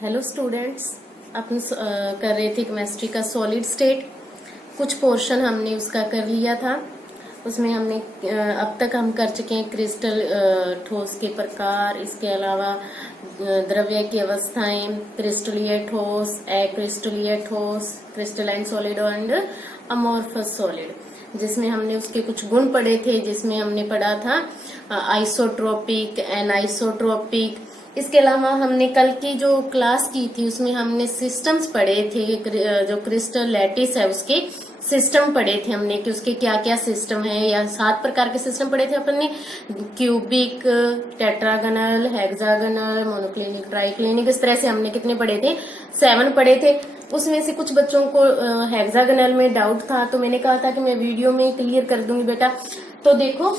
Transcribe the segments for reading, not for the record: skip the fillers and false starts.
Hello students, अपन कर रहे थे केमिस्ट्री का सॉलिड स्टेट। कुछ पोर्शन हमने उसका कर लिया था। उसमें हमने अब तक हम कर चुके हैं क्रिस्टल, ठोस के प्रकार, इसके अलावा द्रव्य की अवस्थाएं, क्रिस्टलीय ठोस, अक्रिस्टलीय ठोस, crystalline solid and amorphous solid, जिसमें हमने उसके कुछ गुण पढ़े थे। जिसमें हमने पढ़ा था आइसोट्रोपिक, एनाइसोट्रोपिक। इसके अलावा हमने कल की जो क्लास की थी उसमें हमने सिस्टम्स पढ़े थे। जो क्रिस्टल लैटिस है उसके सिस्टम पढ़े थे हमने कि उसके क्या क्या सिस्टम है, या 7 प्रकार के सिस्टम पढ़े थे अपन ने। Cubic, tetragonal, hexagonal, monoclinic, triclinic, इस तरह से हमने कितने पढ़े थे, 7 पढ़े थे। उसमें से कुछ बच्चों को हेक्सागनल में डाउट था, तो मैंने कहा था कि मैं वीडियो में क्लियर कर दूंगी बेटा। तो देखो,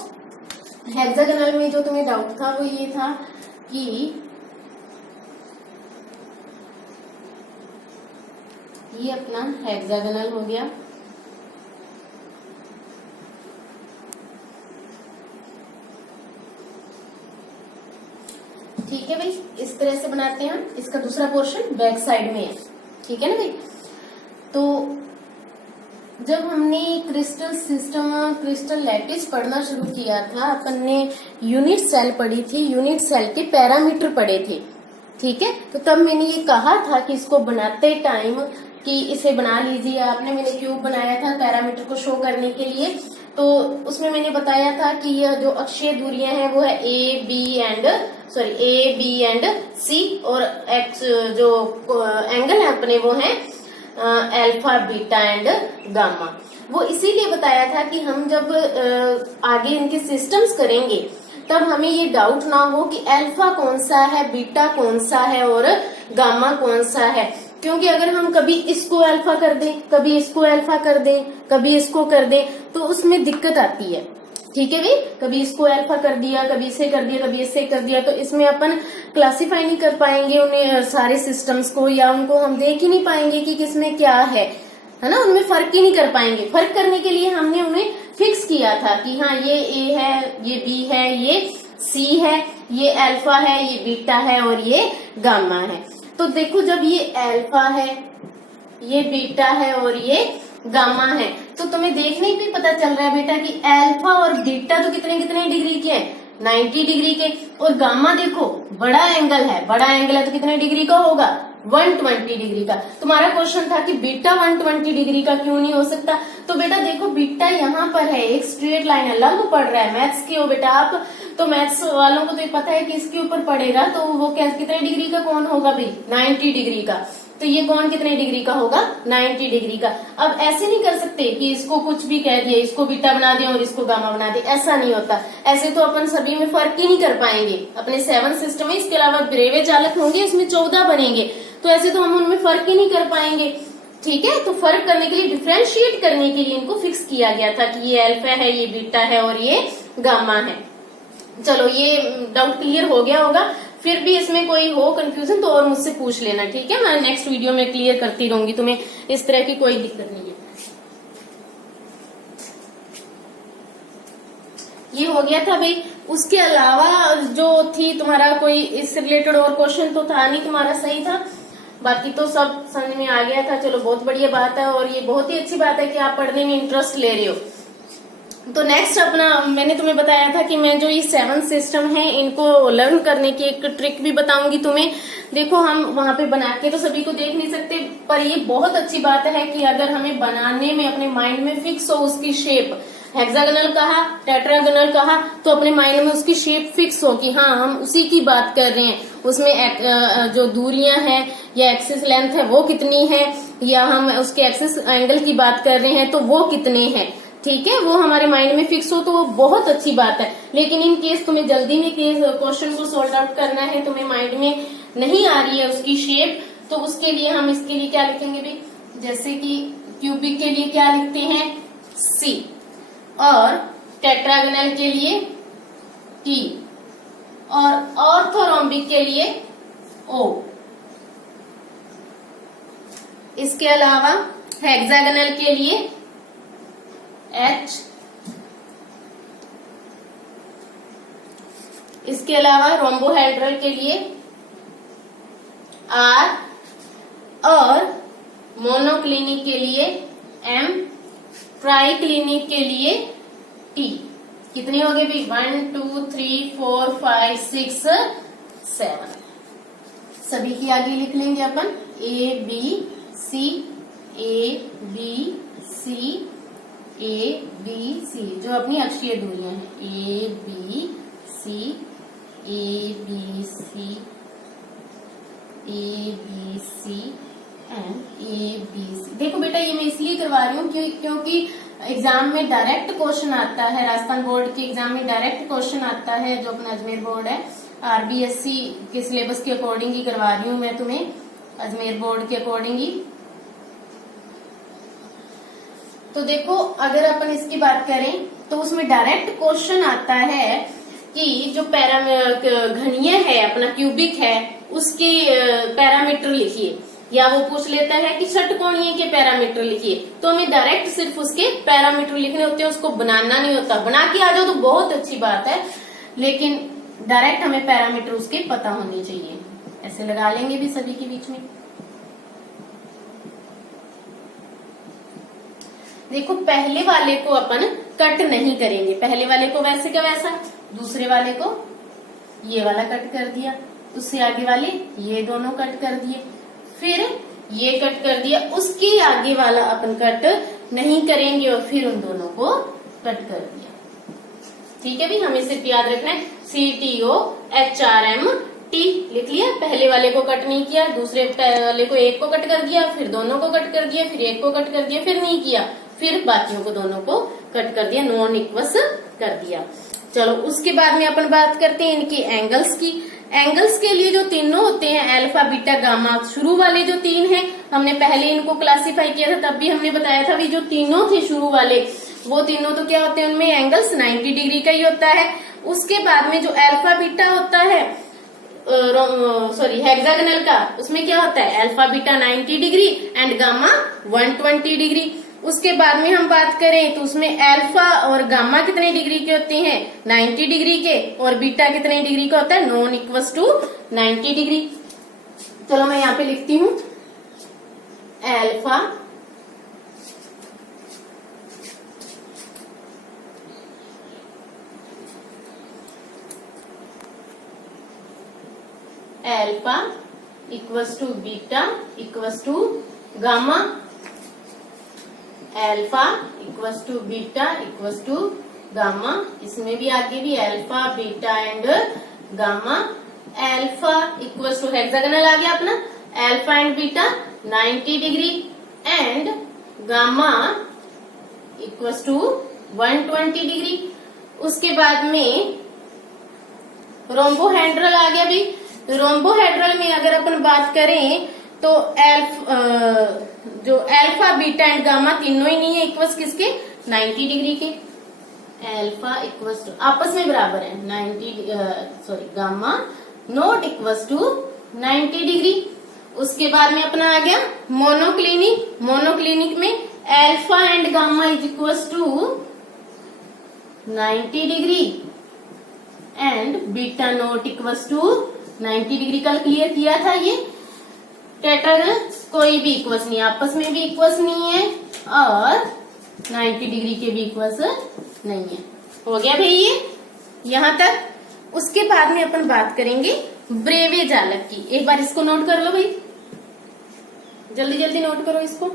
हेक्सागनल में जो तुम्हें डाउट था वो ये था कि ये अपना हेक्सागनल हो गया, ठीक है भाई। इस तरह से बनाते हैं। इसका दूसरा पोर्शन बैक साइड में है, ठीक है ना भाई। तो जब हमने क्रिस्टल सिस्टम, क्रिस्टल लैटिस पढ़ना शुरू किया था, अपन ने यूनिट सेल पढ़ी थी, यूनिट सेल के पैरामीटर पढ़े थे, ठीक है। तो तब मैंने ये कहा था कि इसको बनाते टाइम कि इसे बना लीजिए आपने। मैंने क्यूब बनाया था पैरामीटर को शो करने के लिए। तो उसमें मैंने बताया था कि यह जो अक्षीय दूरियां हैं वो है ए बी एंड सी, और एक्स जो एंगल है अपने वो है अल्फा, बीटा एंड गामा। वो इसीलिए बताया था कि हम जब आगे इनके सिस्टम्स करेंगे तब हमें ये डाउट ना हो कि अल्फा कौन सा है, बीटा कौन सा है और गामा कौन सा है। क्योंकि अगर हम कभी इसको अल्फा कर दें, कभी इसको अल्फा कर दें, कभी इसको कर दें, तो उसमें दिक्कत आती है, ठीक है भाई। कभी इसको अल्फा कर दिया, कभी इसे कर दिया, कभी इससे कर दिया, तो इसमें अपन क्लासिफाई नहीं कर पाएंगे उन्हें सारे सिस्टम्स को, या उनको हम देख ही नहीं पाएंगे कि किसमें क्या है ना। उनमें फर्क ही नहीं कर पाएंगे। फर्क करने के लिए हमने उन्हें फिक्स किया था कि हाँ ये ए है, ये बी है, ये सी है, ये अल्फा है, ये बीटा है और ये गामा है। तो देखो, जब ये अल्फा है, ये बीटा है और ये गामा है, तो तुम्हें देखने पे पता चल रहा है बेटा कि अल्फा और बीटा तो कितने कितने डिग्री के हैं, 90 डिग्री के। और गामा देखो बड़ा एंगल है तो कितने डिग्री का होगा, 120 डिग्री का। तुम्हारा क्वेश्चन था कि बीटा 120 डिग्री का क्यों नहीं हो सकता। तो बेटा देखो, बीटा यहाँ पर है, एक स्ट्रेट लाइन है, लंब पड़ रहा है। मैथ्स के हो बेटा आप, तो मैथ्स वालों को तो पता है कि इसके ऊपर पड़ेगा, तो वो कितने डिग्री का कौन होगा भाई, 90 डिग्री का। तो ये कौन कितने डिग्री का होगा, 90 डिग्री का। अब ऐसे नहीं कर सकते कि इसको कुछ भी कह दिया, इसको बीटा बना दिया और इसको गामा बना दिया, ऐसा नहीं होता। ऐसे तो अपन सभी में फर्क ही नहीं कर पाएंगे। अपने 7 सिस्टम में इसके अलावा ब्रेवे चालक होंगे, इसमें 14 बनेंगे, तो ऐसे तो हम उनमें फर्क ही नहीं कर पाएंगे, ठीक है। तो फर्क करने के लिए, डिफ्रेंशिएट करने के लिए इनको फिक्स किया गया था कि ये अल्फा है, ये बीटा है और ये गामा है। चलो, ये डाउट क्लियर हो गया होगा। फिर भी इसमें कोई हो कंफ्यूजन तो और मुझसे पूछ लेना, ठीक है। मैं नेक्स्ट वीडियो में क्लियर करती रहूंगी, तुम्हें इस तरह की कोई दिक्कत नहीं है। ये हो गया था भाई। उसके अलावा जो थी तुम्हारा कोई इससे रिलेटेड और क्वेश्चन तो था नहीं, तुम्हारा सही था, बाकी तो सब समझ में आ गया था। चलो, बहुत बढ़िया बात है, और ये बहुत ही अच्छी बात है कि आप पढ़ने में इंटरेस्ट ले रहे हो। तो नेक्स्ट अपना, मैंने तुम्हें बताया था कि मैं जो ये 7 सिस्टम है इनको लर्न करने की एक ट्रिक भी बताऊंगी तुम्हें। देखो, हम वहां पे बना के तो सभी को देख नहीं सकते, पर ये बहुत अच्छी बात है कि अगर हमें बनाने में अपने माइंड में फिक्स हो उसकी शेप, हेक्सागोनल कहा, टेट्रागोनल कहा, तो अपने माइंड में उसकी शेप फिक्स हो कि हाँ हम उसी की बात कर रहे हैं। उसमें जो दूरियां हैं या एक्सिस लेंथ है वो कितनी है, या हम उसके एक्सिस एंगल की बात कर रहे हैं तो वो कितने हैं, ठीक है। वो हमारे माइंड में फिक्स हो तो वो बहुत अच्छी बात है। लेकिन इन केस तुम्हें जल्दी में क्वेश्चन को सॉल्व आउट करना है, तुम्हें माइंड में नहीं आ रही है उसकी शेप, तो उसके लिए हम इसके लिए क्या लिखेंगे भाई, जैसे कि क्यूबिक के लिए क्या लिखते हैं, C, और टेट्रागोनल के लिए T, और ऑर्थोरोम्बिक के लिए O। इसके अलावा हेक्सागोनल के लिए H, इसके अलावा रोम्बोहेड्रल के लिए R और मोनोक्लिनिक के लिए M, ट्राइक्लिनिक के लिए T। कितने हो गए भाई? 1 2 3 4 5 6 7। सभी की आगे लिख लेंगे अपन A B C, A B C, A B C जो अपनी अक्षीय दूरियां हैं, A B C, A B C, A B C and A B C। देखो बेटा ये मैं इसलिए करवा रही हूँ क्योंकि एग्जाम में डायरेक्ट क्वेश्चन आता है, राजस्थान बोर्ड के एग्जाम में डायरेक्ट क्वेश्चन आता है, जो अपना अजमेर बोर्ड है, RBSC के सिलेबस के अकॉर्डिंग ही करवा रही हूँ मैं तुम्हें, अजमेर बोर्ड के अकॉर्डिंग ही। तो देखो अगर अपन इसकी बात करें तो उसमें डायरेक्ट क्वेश्चन आता है कि जो घनीय है अपना क्यूबिक है उसके पैरामीटर लिखिए, या वो पूछ लेता है कि षटकोणीय के पैरामीटर लिखिए, तो हमें डायरेक्ट सिर्फ उसके पैरामीटर लिखने होते हैं, उसको बनाना नहीं होता। बना के आ जाओ तो बहुत अच्छी बात है, लेकिन डायरेक्ट हमें पैरामीटर उसके पता होने चाहिए। ऐसे लगा लेंगे भी सभी के बीच में। देखो पहले वाले को अपन कट नहीं करेंगे, पहले वाले को वैसे का वैसा, दूसरे वाले को ये वाला कट कर दिया, उससे आगे वाले ये दोनों कट कर दिए, फिर ये कट कर दिया, उसके आगे वाला अपन कट नहीं करेंगे और फिर उन दोनों को कट कर दिया। ठीक है भी, हमें सिर्फ याद रखना है CTOHRMT लिख लिया। पहले वाले को कट नहीं किया, दूसरे वाले को एक को कट कर दिया, फिर दोनों को कट कर दिया, फिर एक को कट कर दिया, फिर नहीं किया, फिर बाकियों को दोनों को कट कर दिया, नॉन इक्वस कर दिया। चलो उसके बाद में अपन बात करते हैं इनकी एंगल्स की। एंगल्स के लिए जो तीनों होते हैं अल्फा बीटा गामा, शुरू वाले जो तीन हैं हमने पहले इनको क्लासिफाई किया था, तब भी हमने बताया था भी जो तीनों थे शुरू वाले वो तीनों तो क्या होते हैं, उनमें एंगल्स 90 डिग्री का ही होता है। उसके बाद में जो अल्फा बीटा होता है हेक्सागोनल का, उसमें क्या होता है alpha beta 90 degree and gamma 120 degree. उसके बाद में हम बात करें तो उसमें अल्फा और गामा कितने डिग्री के होते हैं 90 डिग्री के, और बीटा कितने डिग्री का होता है नॉन इक्वल्स टू 90 डिग्री। चलो मैं यहाँ पे लिखती हूँ alpha alpha equals to beta equals to gamma, alpha equals to beta equals to gamma. इसमें भी आगे भी alpha beta and gamma. Alpha equals to hexagonal आ गया अपना, alpha and beta 90 degree and gamma equals to 120 degree. उसके बाद में रोम्बोहेड्रल आ गया भी। रोम्बोहेड्रल में अगर अपन बात करें तो जो अल्फा बीटा एंड गामा तीनों ही नहीं है इक्वल्स किसके 90 डिग्री के। अल्फा इक्वल्स टू आपस में बराबर है 90 gamma not equals to 90 degree. उसके बाद में अपना आ गया मोनोक्लिनिक। मोनोक्लिनिक में alpha and gamma is equals to 90 degree and beta not equals to 90 degree. कल क्लियर किया था ये। टेट्रागोनल कोई भी इक्वल्स नहीं, आपस में भी इक्वल्स नहीं है और 90 डिग्री के भी इक्वल्स नहीं है। हो गया भाई ये यहाँ तक। उसके बाद में अपन बात करेंगे ब्रेवे जालक की। एक बार इसको नोट कर लो भाई, जल्दी जल्दी नोट करो इसको।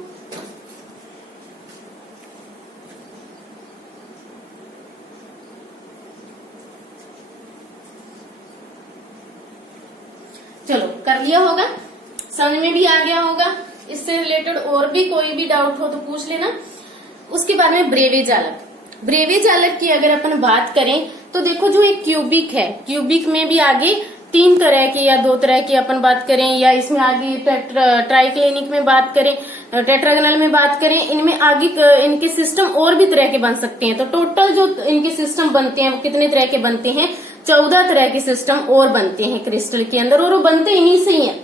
चलो कर लिया होगा, समझ में भी आ गया होगा। इससे रिलेटेड और भी कोई भी डाउट हो तो पूछ लेना। उसके बाद में ब्रेवे जालक। ब्रेवे जालक की अगर अपन बात करें तो देखो जो एक क्यूबिक है, क्यूबिक में भी आगे 3 तरह के या 2 तरह के अपन बात करें, या इसमें आगे ट्राइक्लिनिक में बात करें, टेट्रागोनल में बात करें, इनमें आगे इनके सिस्टम और भी तरह के बन सकते हैं। तो टोटल जो इनके सिस्टम बनते हैं वो कितने तरह के बनते हैं 14 तरह के सिस्टम और बनते हैं क्रिस्टल के अंदर, और वो बनते इन्हीं से ही है।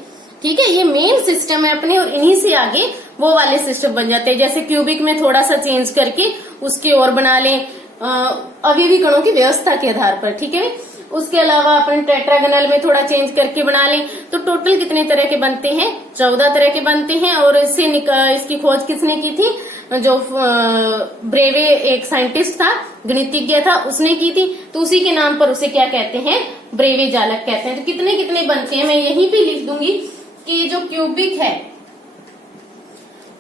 ठीक है, ये मेन सिस्टम है अपने, और इन्हीं से आगे वो वाले सिस्टम बन जाते हैं। जैसे क्यूबिक में थोड़ा सा चेंज करके उसके और बना लें अवयवी कणों की व्यवस्था के आधार पर। ठीक है, उसके अलावा अपन टेट्रागोनल में थोड़ा चेंज करके बना लें, तो टोटल कितने तरह के बनते हैं? 14 तरह के बनते हैं। और इसकी खोज किसने की थी? जो ब्रेवे एक साइंटिस्ट था, गणितज्ञ था, उसने की थी। तो उसी के नाम पर उसे क्या कहते हैं? ब्रेवे जालक कहते हैं। तो कितने कितने बनते हैं मैं यहीं पे लिख दूंगी कि जो क्यूबिक है,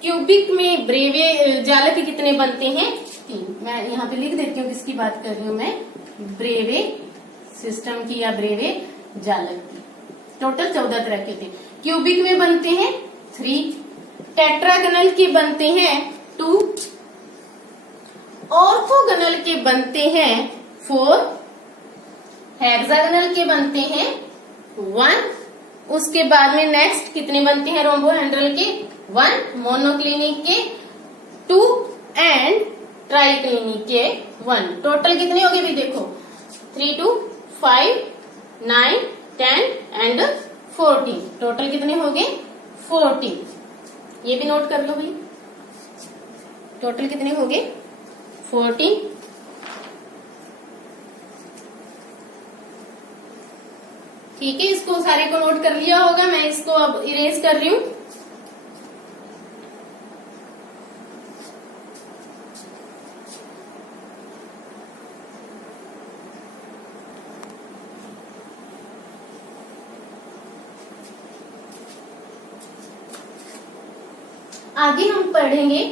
क्यूबिक में ब्रेवे जालक कितने बनते हैं? 3। मैं यहाँ पे लिख देती हूँ किसकी बात कर रही हूँ मैं, ब्रेवे सिस्टम की या ब्रेवे जालक की। टोटल 14 तरह के थे। क्यूबिक में बनते हैं 3, टेट्रागोनल के बनते हैं 2, ऑर्थोगोनल के बनते हैं 4, हेक्सागोनल के बनते हैं 1, उसके बाद में नेक्स्ट कितने बनते हैं? रोम्बोहेड्रल के 1, मोनोक्लिनिक के 2 एंड ट्राइक्लिनिक के 1। टोटल कितने हो गए भी देखो, 3, 2, 5, 9, 10 एंड 14। टोटल कितने हो गए? 14। ये भी नोट कर लो भाई, टोटल कितने हो गए? 14। ठीक है, इसको सारे को नोट कर लिया होगा। मैं इसको अब इरेज कर रही हूं। आगे हम पढ़ेंगे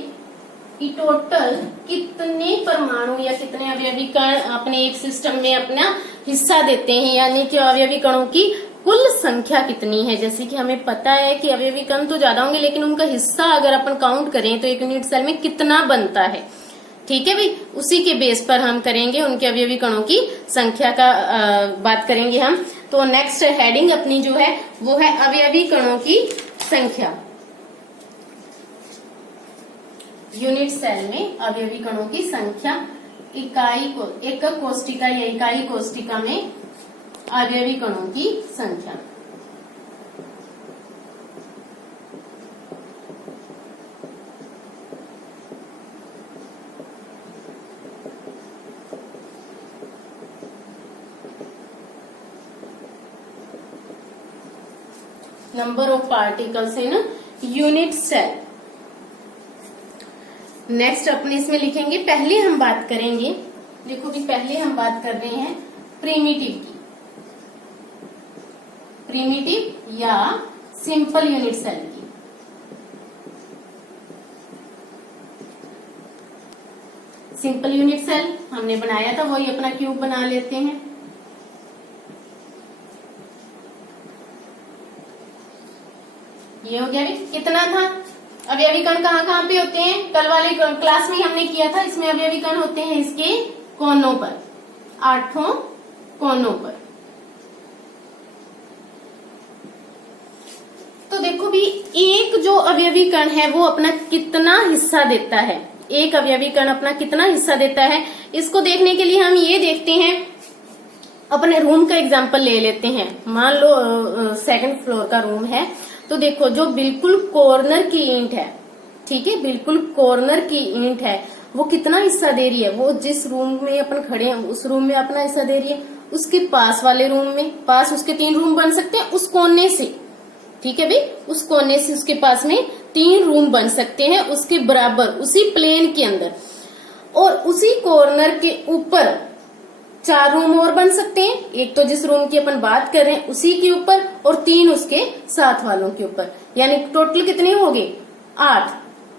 कि टोटल कितने परमाणु या कितने अवयवी कण अपने एक सिस्टम में अपना हिस्सा देते हैं, यानी कि अवयवी कणों की कुल संख्या कितनी है। जैसे कि हमें पता है कि अवयवी कण तो ज्यादा होंगे, लेकिन उनका हिस्सा अगर अपन काउंट करें तो एक यूनिट सेल में कितना बनता है। ठीक है भाई, उसी के बेस पर हम करेंगे उनके अवयवी कणों की संख्या का बात करेंगे हम। तो नेक्स्ट हेडिंग अपनी जो है वो है अवयवी कणों की संख्या। यूनिट सेल में अवयवी कणों की संख्या, एकक कोष्टिका या इकाई कोष्टिका में अवयवी कणों की संख्या। Number of particles in unit cell. Next अपने इसमें लिखेंगे, पहले हम बात करेंगे, देखो कि पहले हम बात कर रहे हैं प्रिमिटिव की, प्रिमिटिव या सिंपल यूनिट सेल की। सिंपल यूनिट सेल हमने बनाया था, वही अपना क्यूब बना लेते हैं। ये हो गया, कितना था? अवयवी कण कहाँ कहाँ पे होते हैं? कल वाले क्लास में हमने किया था, इसमें अवयवी कण होते हैं इसके कोनों पर, 8 कोनों पर। तो देखो भी, एक जो अवयवी कण है वो अपना कितना हिस्सा देता है, एक अवयवी कण अपना कितना हिस्सा देता है, इसको देखने के लिए हम ये देखते हैं, अपने रूम का एग्जाम्पल ले लेते हैं। मान लो 2nd फ्लोर का रूम है, तो देखो जो बिल्कुल कॉर्नर की ईंट है, ठीक है, बिल्कुल कॉर्नर की ईंट है, वो कितना हिस्सा दे रही है? वो जिस रूम में अपन खड़े हैं उस रूम में अपना हिस्सा दे रही है, उसके पास वाले रूम में, पास उसके 3 रूम बन सकते हैं उस कोने से, ठीक है भाई, उस कोने से उसके पास में 3 रूम बन सकते हैं उसके बराबर, उसी प्लेन के अंदर। और उसी कॉर्नर के ऊपर 4 रूम और बन सकते हैं, एक तो जिस रूम की अपन बात कर रहे हैं उसी के ऊपर, और 3 उसके साथ वालों के ऊपर, यानी टोटल कितने हो गए? 8।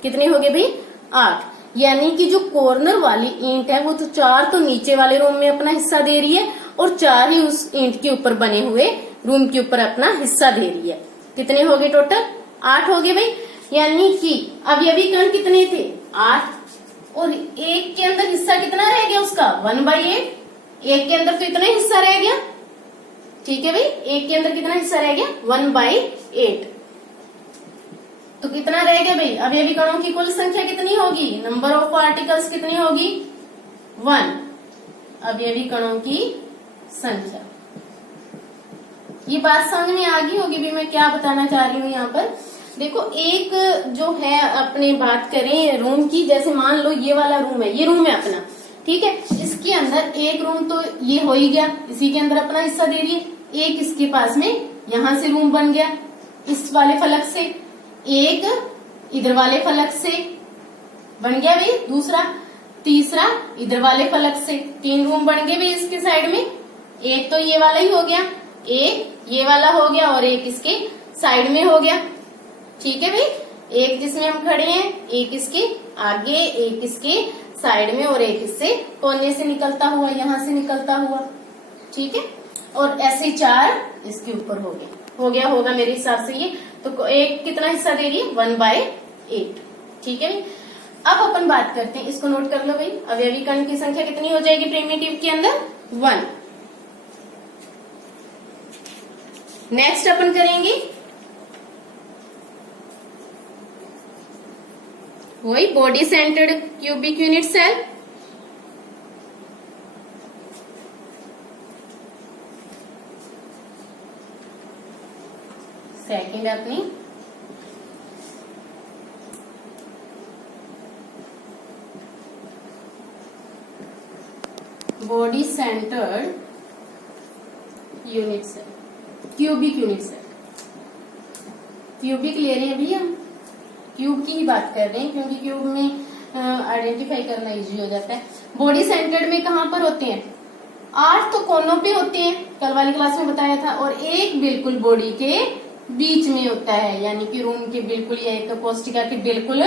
कितने हो गए भाई? 8। यानी कि जो कॉर्नर वाली ईंट है वो तो 4 तो नीचे वाले रूम में अपना हिस्सा दे रही है, और 4 ही उस ईंट के ऊपर बने हुए रूम के ऊपर अपना हिस्सा दे रही है। कितने हो गए? टोटल 8 हो गए भाई। यानी कि अवयवी कण कितने थे? 8, और एक के अंदर हिस्सा कितना रह गया उसका? 1/8। एक के अंदर तो इतना ही हिस्सा रह गया, ठीक है भाई, एक के अंदर कितना हिस्सा रह गया? 1/8। तो कितना रह गया भाई? अवयवी कणों की कुल संख्या कितनी होगी? नंबर ऑफ पार्टिकल्स कितनी होगी? 1। अवयवी कणों की संख्या। ये बात समझ में आ गई होगी भी मैं क्या बताना चाह रही हूँ यहाँ पर। देखो, एक जो है अपने बात करें रूम की, जैसे मान लो ये वाला रूम है, ये रूम है अपना, ठीक है, इसके इसके अंदर एक रूम तो ये हो ही गया, इसी के अंदर अपना हिस्सा दे रही है। एक इसके पास में यहां से रूम बन गया इस वाले फलक से, एक इधर वाले फलक से बन गया भाई दूसरा, तीसरा इधर वाले फलक से, 3 रूम बन गए भाई इसके साइड में। एक तो ये वाला ही हो गया, एक ये वाला हो गया और एक इसके साइड में हो गया। ठीक है भाई, एक जिसमें हम खड़े हैं, एक इसके आगे, एक इसके साइड में और एक इससे कोने से निकलता हुआ, यहां से निकलता हुआ। ठीक है, और ऐसे 4 इसके ऊपर हो गया होगा मेरे हिसाब से ये। तो एक कितना हिस्सा दे रही है, 1/8। ठीक है, अब अपन बात करते हैं, इसको नोट कर लो भाई, अवयवी कण की संख्या कितनी हो जाएगी प्रिमिटिव के अंदर, 1। नेक्स्ट अपन करेंगे वही body centred cubic unit cell. Second अपनी body centred unit cell, cubic unit cell. Cubic ले रहे हैं अभी हम, क्यूब की ही बात कर रहे हैं क्योंकि क्यूब में आइडेंटिफाई करना इजी हो जाता है। बॉडी सेंटर्ड में कहां पर होते हैं, 8 तो कोनों पे होते हैं, कल वाली क्लास में बताया था, और एक बिल्कुल बॉडी के बीच में होता है, यानी कि रूम के बिल्कुल या एक कोष्टिका के बिल्कुल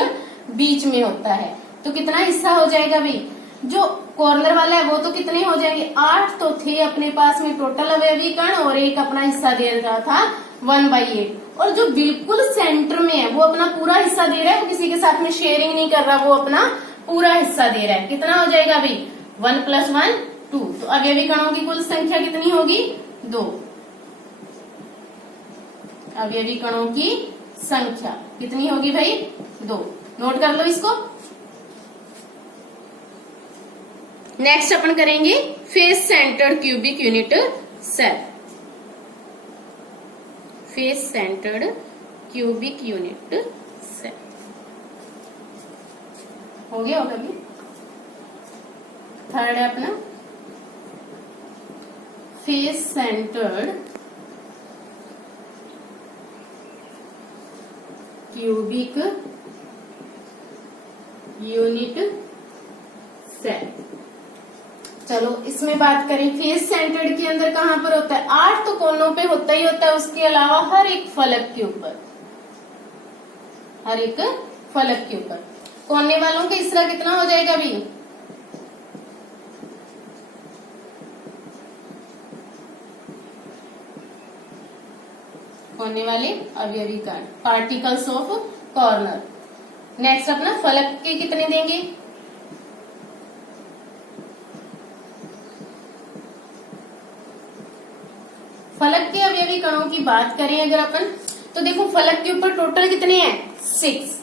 बीच में होता है। तो कितना हिस्सा हो जाएगा भाई, जो कॉर्नर वाला है वो तो कितने हो जाएंगे, 8 तो थे अपने पास में टोटल अवयवी कण, और एक अपना हिस्सा दे रहा था 1/8। और जो बिल्कुल सेंटर में है वो अपना पूरा हिस्सा दे रहा है, वो किसी के साथ में शेयरिंग नहीं कर रहा, वो अपना पूरा हिस्सा दे रहा है। कितना हो जाएगा भाई, 1 + 1 2। तो अवयवी कणों की कुल संख्या कितनी होगी, 2। अवयवी कणों की संख्या कितनी होगी भाई, 2। नोट कर लो इसको। नेक्स्ट अपन करेंगे face centered cubic unit cell. Face centered cubic unit cell हो गया होगा भी। थर्ड है अपना face centered cubic unit cell. चलो इसमें बात करें, फेस सेंटर्ड के अंदर कहां पर होता है, 8 तो कोनों पे होता ही होता है, उसके अलावा हर एक फलक के ऊपर, हर एक फलक के ऊपर। कोने वालों का हिस्सा कितना हो जाएगा भी, कोने वाले अवयवी कण, पार्टिकल्स ऑफ कॉर्नर। नेक्स्ट अपना फलक के कितने देंगे, फलक के अवयवी कणों की बात करें अगर अपन, तो देखो फलक के ऊपर टोटल कितने हैं, 6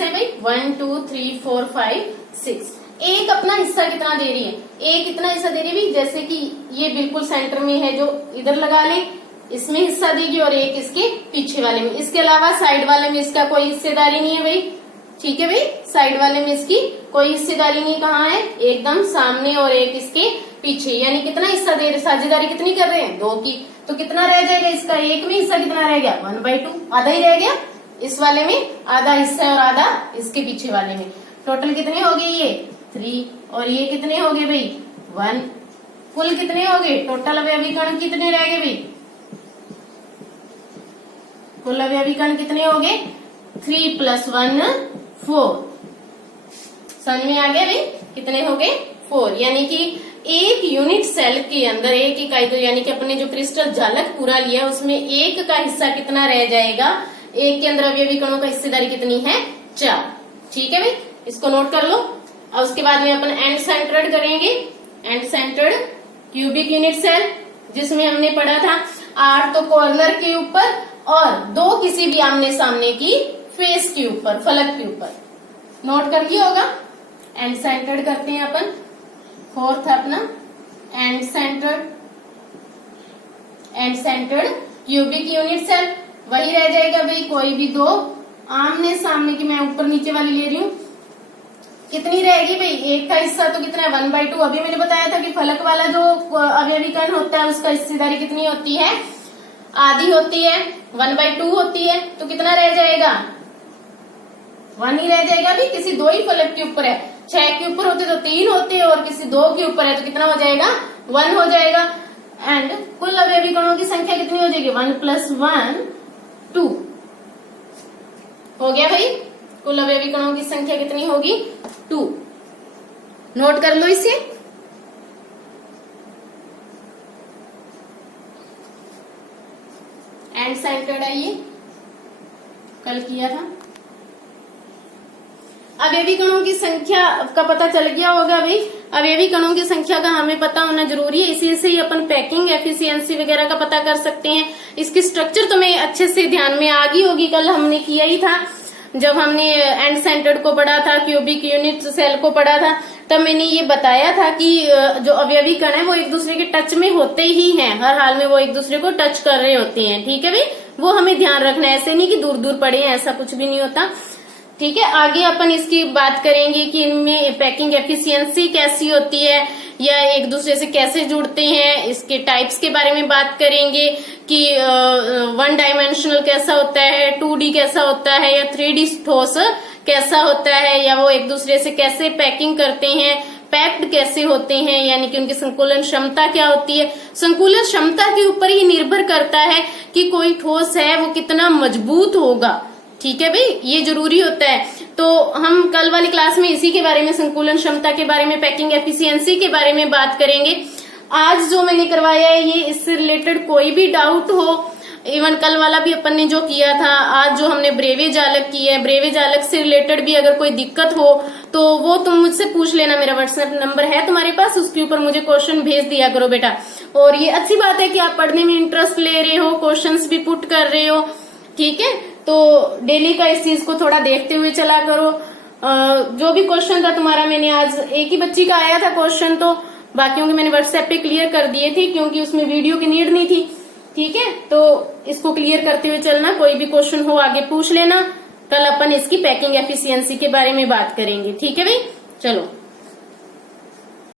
है भाई, 1 2 3 4 5 6। एक अपना हिस्सा कितना दे रही है, एक इतना हिस्सा दे रही है भाई, जैसे कि ये बिल्कुल सेंटर में है, जो इधर लगा ले, इसमें हिस्सा देगी, और एक इसके पीछे वाले में। इसके अलावा साइड वाले में इसका कोई हिस्सेदारी नहीं है भाई। ठीक है भाई, साइड वाले में इसकी कोई हिस्सेदारी नहीं, कहाँ है, एकदम सामने, और एक इसके पीछे। यानी कितना हिस्सा दे रहे, साझेदारी कितनी कर रहे हैं, 2 की। तो कितना रह जाएगा इसका, एक में हिस्सा कितना रह गया, 1/2, आधा ही रह गया। इस वाले में आधा हिस्सा और आधा इसके पीछे वाले में। टोटल कितने हो गए, ये 3, और ये कितने हो गए भाई, 1। कुल कितने हो गए, टोटल अवयवी कण कितने रह गए भाई, कुल अवयवी कण कितने हो गए, 3 + 1 4। समझ में आ गया भाई, कितने हो गए, 4। यानी कि एक यूनिट सेल के अंदर, एक इकाई को, यानी कि अपने जो क्रिस्टल जालक पूरा लिया उसमें एक का हिस्सा कितना रह जाएगा, एक के अंदर अवयवी कणों का हिस्सेदारी कितनी है, 4। ठीक है भाई, इसको नोट कर लो। और उसके बाद में अपन एंड सेंटर्ड करेंगे, end centered cubic unit cell, जिसमें हमने पढ़ा था 8 तो कॉर्नर के ऊपर और 2 किसी भी आमने सामने की फेस के ऊपर, फलक के ऊपर। नोट कर लिया होगा। एंड सेंटर्ड करते हैं अपन। फोर्थ अपना end centered cubic unit cell, वही रह जाएगा भाई, कोई भी 2 आमने सामने की, मैं ऊपर नीचे वाली ले रही हूं, कितनी रहेगी भाई, एक का हिस्सा तो कितना है 1/2। अभी मैंने बताया था कि फलक वाला जो अवयवी कण होता है उसका हिस्सेदारी कितनी होती है, आधी होती है, 1/2 होती है। तो कितना रह जाएगा, 1 ही रह जाएगा। अभी किसी 2 ही फलक के ऊपर है, 6 के ऊपर होते तो 3 होते और किसी 2 के ऊपर है तो कितना हो जाएगा, 1 हो जाएगा। एंड कुल अवयवी कणों की संख्या कितनी हो जाएगी, 1 + 1 2 हो गया भाई। कुल अवयवी कणों की संख्या कितनी होगी, 2। नोट कर लो इसे। एंड सेंटर्ड है, ये कल किया था। अवयवी कणों की संख्या का पता चल गया होगा भाई। अवयवी कणों की संख्या का हमें पता होना जरूरी है, इसी से ही अपन पैकिंग एफिशिएंसी वगैरह का पता कर सकते हैं। इसकी स्ट्रक्चर तुम्हें अच्छे से ध्यान में आ गई होगी, कल हमने किया ही था जब हमने एंड सेंटर्ड को पढ़ा था, क्यूबिक यूनिट सेल को पढ़ा था, तब मैंने ये बताया था कि जो अवयवी कण है वो एक दूसरे के टच में होते ही हैं, हर हाल में वो एक दूसरे को टच कर रहे होते हैं। ठीक है भाई, वो हमें ध्यान रखना है, ऐसे नहीं कि दूर दूर पड़े हैं, ऐसा कुछ भी नहीं होता। ठीक है, आगे अपन इसकी बात करेंगे कि इनमें पैकिंग एफिशिएंसी कैसी होती है या एक दूसरे से कैसे जुड़ते हैं, इसके टाइप्स के बारे में बात करेंगे कि 1 डायमेंशनल कैसा होता है, 2D कैसा होता है या 3D ठोस कैसा होता है, या वो एक दूसरे से कैसे पैकिंग करते हैं, पैक्ड कैसे होते हैं, यानी कि उनकी संकुलन क्षमता क्या होती है। संकुलन क्षमता के ऊपर ही निर्भर करता है कि कोई ठोस है वो कितना मजबूत होगा। ठीक है भाई, ये जरूरी होता है। तो हम कल वाली क्लास में इसी के बारे में, संकुलन क्षमता के बारे में, पैकिंग एफिशिएंसी के बारे में बात करेंगे। आज जो मैंने करवाया है ये इससे रिलेटेड कोई भी डाउट हो, इवन कल वाला भी अपन ने जो किया था, आज जो हमने ब्रेवे जालक की है, ब्रेवे जालक से रिलेटेड भी अगर कोई दिक्कत हो तो वो तुम मुझसे पूछ लेना। मेरा व्हाट्सएप नंबर है तुम्हारे पास, उसके ऊपर मुझे क्वेश्चन भेज दिया करो बेटा। और ये अच्छी बात है कि आप पढ़ने में इंटरेस्ट ले रहे हो, क्वेश्चंस भी पुट कर रहे हो। ठीक है, तो डेली का इस चीज को थोड़ा देखते हुए चला करो। जो भी क्वेश्चन था तुम्हारा, मैंने आज एक ही बच्ची का आया था क्वेश्चन, तो बाकियों के मैंने व्हाट्सएप पे क्लियर कर दिए थे क्योंकि उसमें वीडियो की नीड नहीं थी। ठीक है, तो इसको क्लियर करते हुए चलना, कोई भी क्वेश्चन हो आगे पूछ लेना। कल अपन इसकी पैकिंग एफिशिएंसी के बारे में बात करेंगे। ठीक है भाई, चलो।